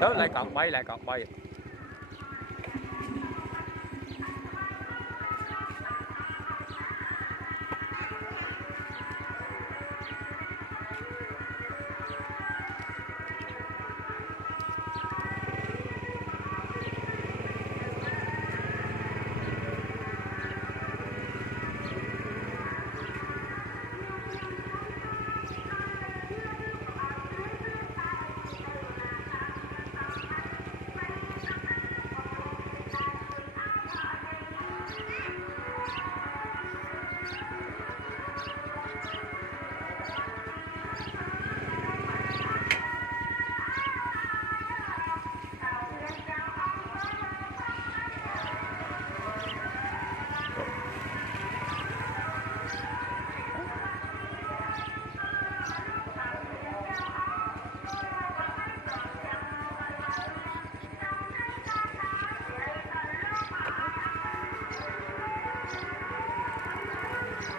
Đó lại còn bay lại còn bay.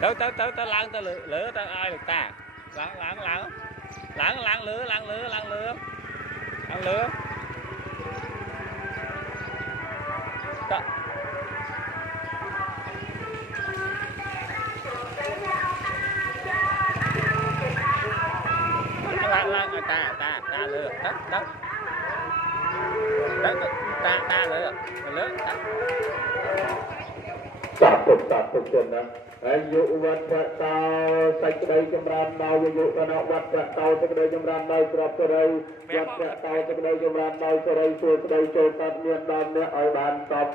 Tớ lăn tớ lửa tớ ai được ta lăn lửa lăn ta lửa đất ta lửa satu kena ayu wat tao sạch đây trong ram bao ayu tao wat tao trong đây trong ram bao sập trong đây wat tao trong đây trong ram bao trong đây xuôi trong đây trôi tạt miền nam ở bàn tập